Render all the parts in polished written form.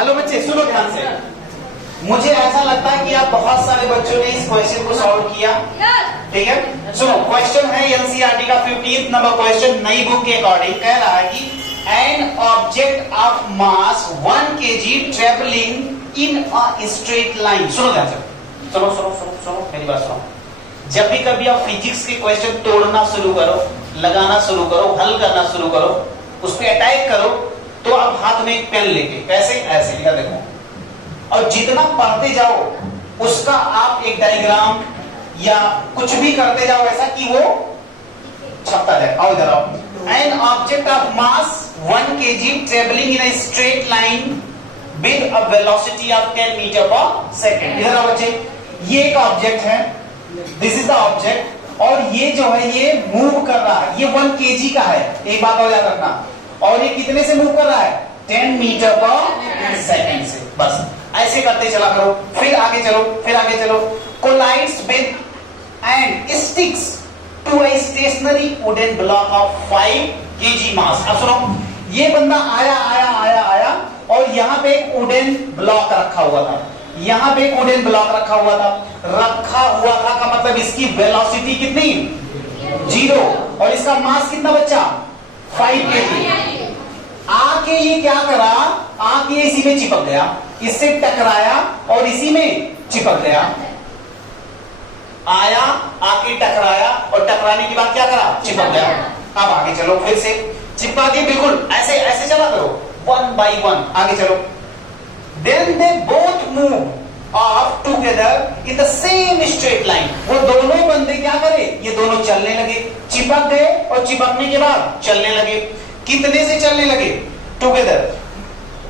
Hello बच्चे सुनो ध्यान से। मुझे ऐसा लगता है कि आप बहुत सारे बच्चों ने इस क्वेश्चन को सॉल्व किया, ठीक है। सुनो, क्वेश्चन है एनसीईआरटी का 15th नंबर क्वेश्चन, नई बुक के अकॉर्डिंग कह रहा है कि N object of mass 1 kg travelling in a straight line. सुनो ध्यान से, सुनो सुनो सुनो सुनो मेरी बात सुनो। जब भी कभी आप फिजिक्स के क्वेश्चन तोड़ना शुरू करो, लगाना शुरू करो, हल करना शुरू करो, उस पर अटैक करो, तो आप हाथ में एक पेन लेके कैसे ऐसे लिखा देखो, और जितना पढ़ते जाओ उसका आप एक डायग्राम या कुछ भी करते जाओ ऐसा कि वो छपता जाए। आओ इधर आओ। An object of mass 1 kg travelling in a straight line with a velocity of 10 meter per second. इधर आओ बच्चे, ये एक ऑब्जेक्ट है, दिस इज द ऑब्जेक्ट, और ये जो है ये मूव कर रहा है, ये 1 kg का है, एक बात और याद रखना, और ये कितने से मूव कर रहा है? 10 मीटर पर सेकंड से। बस ऐसे करते चला करो, फिर आगे चलो, फिर आगे चलो। Collides with and sticks to a stationary wooden block of 5 kg mass. अब सुनो, ये बंदा आया आया आया आया और यहाँ पे एक वुडन ब्लॉक रखा हुआ था, यहाँ पे एक वुडन ब्लॉक रखा हुआ था। रखा हुआ था का मतलब इसकी वेलोसिटी कितनी? 0, और इसका मास कितना बच्चा? 5 kg। आके ये क्या करा? आके इसी में चिपक गया, इससे टकराया और इसी में चिपक गया। आया, आके टकराया, और टकराने के बाद क्या करा? चिपक गया। अब आगे चलो, फिर से चिपका दिए, बिल्कुल ऐसे ऐसे चला करो, 1 by 1 आगे चलो। Then they both move off together in the same straight line। वो दोनों बंदे क्या करे? ये दोनों चलने लगे, चिपक गए और चिपकने के बाद चलने लगे। कितने से चलने लगे? टुगेदर,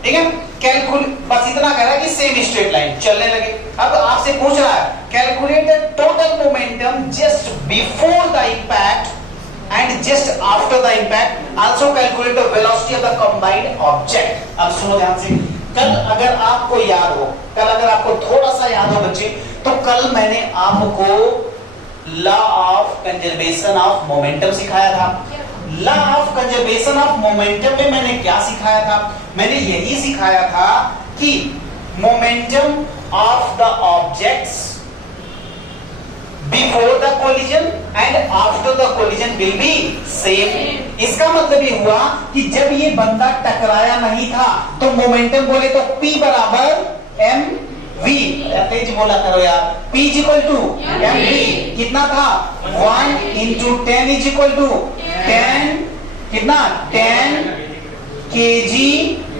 ठीक है। कैलकुलेट, बस इतना कह रहा है कि सेम स्ट्रेट लाइन चलने लगे। अब आपसे पूछ रहा है calculate the total momentum just before the impact and just after the impact, also calculate the velocity of the combined object. अब सुनो ध्यान से, कल अगर आपको याद हो, कल अगर आपको थोड़ा सा याद हो बच्चे, तो कल मैंने आपको law of conservation of momentum सिखाया था। Law of conservation of momentum में मैंने क्या सिखाया था? मैंने यही सिखाया था कि momentum of the objects before the collision and after the collision will be same. इसका मतलब ये हुआ कि जब ये बंदा टकराया नहीं था तो मोमेंटम बोले तो P बराबर mv। तेज बोला करो यार, P is equal to mv। कितना था? 1 into 10 इज इक्वल टू 10, कितना? 10 kg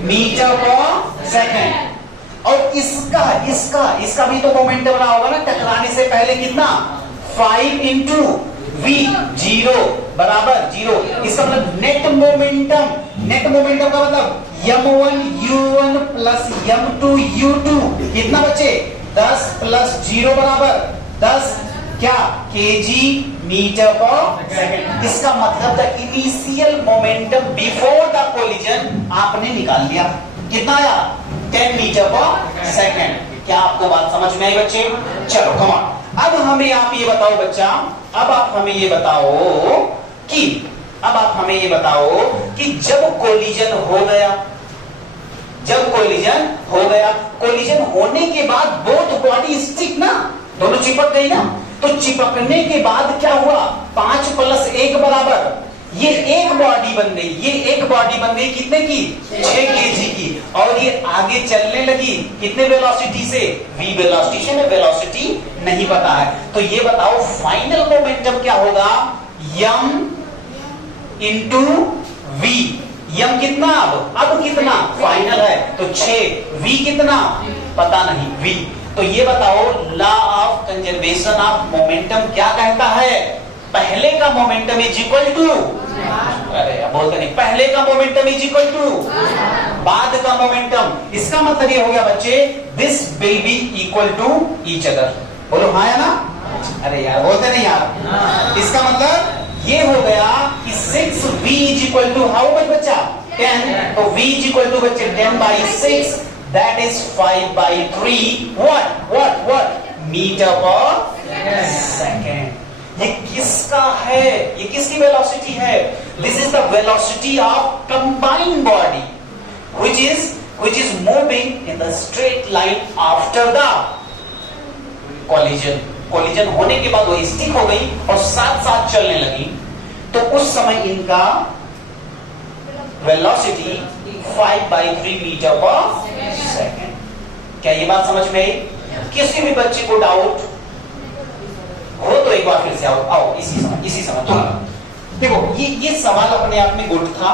मीटर पर सेकंड। और इसका इसका इसका भी तो मोमेंटम रहा होगा ना टकराने से पहले, कितना? 5 into v, 0 बराबर 0। इसका मतलब नेट मोमेंटम, नेट मोमेंटम का मतलब m1 u1 plus m2 u2, कितना बच्चे? 10 प्लस 0 बराबर 10, क्या? kg metre per second. इसका मतलब the initial momentum before the collision आपने निकाल लिया, कितना आया? 10 मीटर पर सेकंड। क्या आपको बात समझ में आई बच्चे? चलो कम ऑन। अब हमें आप ये बताओ बच्चा, अब आप हमें ये बताओ कि अब आप हमें ये बताओ कि जब कोलिजन हो गया, जब कोलिजन हो गया, कोलिजन होने के बाद बोथ बॉडी स्टिक ना, दोनों चिपक गई ना, तो चिपकने के बाद क्या हुआ? 5 प्लस 1 बराबर, ये एक बॉडी बन गई, ये एक बॉडी बन गई कितने की? 6 kg की, और ये आगे चलने लगी कितने वेलोसिटी से? v वेलोसिटी से। वेलोसिटी नहीं पता है, तो ये बताओ फाइनल मोमेंटम क्या होगा? m into v। m कितना? अब कितना फाइनल है? तो 6। v कितना? पता नहीं v। तो ये बताओ law of conservation of momentum क्या कहता है? पहले का मोमेंटम इज इक्वल टू, अरे बोलते नहीं, पहले का मोमेंटम इज इक्वल टू बाद का मोमेंटम। इसका मतलब ये हो गया बच्चे, this will be equal to each other. बोलो हाँ या ना? अरे यार बोलते नहीं यार। इसका मतलब ये हो गया कि 6v is equal to how much बच्चा? 10। तो v इज इक्वल टू बच्चे 10 by 6, that is 5 by 3 what metre पर सेकेंड। ये किसका है? ये किसकी वेलोसिटी है? This is the velocity of combined body, which is which is moving in the straight line after the collision. Collision होने के बाद वो स्टिक हो गई और साथ साथ चलने लगी, तो उस समय इनका वेलोसिटी 5/3 मीटर पर सेकेंड। क्या ये बात समझ में आई? किसी भी बच्चे को डाउट हो तो एक बार फिर से आओ इसी समय तो देखो, ये सवाल अपने आप में गुड था।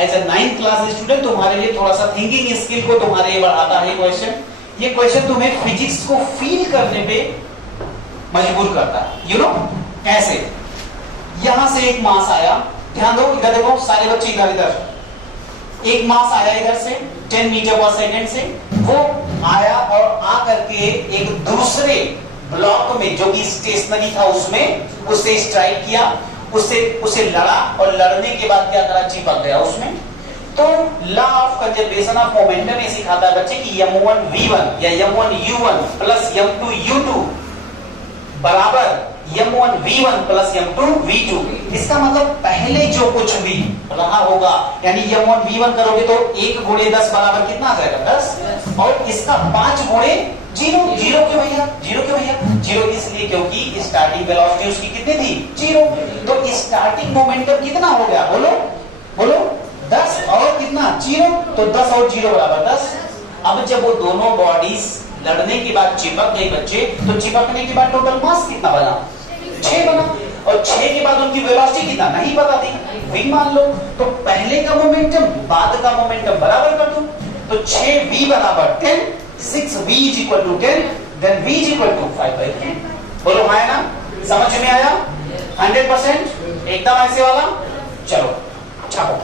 As a 9th class student तुम्हारे लिए थोड़ा सा थिंकिंग स्किल को तुम्हारे बढ़ाता है क्वेश्चन। ये क्वेश्चन तुम्हें फिजिक्स को फील करने पे मजबूर करता है। यू नो कैसे? यहां से एक मास आया, ध्यान दो, इधर देखो सारे बच्चे, इधर एक मास आया इधर से 10 मीटर पर सेकेंड से, वो आया और आ करके एक दूसरे ब्लॉक में जो कि स्टेशनरी था उसमें उससे स्ट्राइक किया, उसे लड़ा और लड़ने के बाद क्या करा, चिपक गया उसमें। तो law of conservation of momentum ये सिखाता है बच्चे कि m1 v1 या m1 u1 plus m2 u2 बराबर m1 v1 plus m2 v2। इसका मतलब पहले जो कुछ भी रहा होगा, यानी m1 v1 करोगे तो 1 गुणे 10 बराबर कितना आ जाएगा, 10, और इसका 5 गुणे 0। 0 क्यों भैया? 0 क्यों भैया? 0 इसलिए क्योंकि स्टार्टिंग वेलोसिटी उसकी कितनी थी, 0। तो स्टार्टिंग मोमेंटम कितना हो गया, बोलो बोलो, 10 और कितना, 0। तो 10 और 0 बराबर 10। अब जब वो दोनों बॉडीज लड़ने के बाद चिपक गई बच्चे, तो चिपकने के बाद टोटल मास कितना बना, 6 बना, और 6 के बाद उनकी वेलोसिटी कितना नहीं पता थी, v मान लो। तो पहले का मोमेंटम बाद का मोमेंटम बराबर कर दो, तो 6v बराबर 10, 6v is equal to 10, then v is equal to 5/3। बोलो हाँ ना, समझ में आया? 100% एकदम ऐसे वाला। चलो छापो।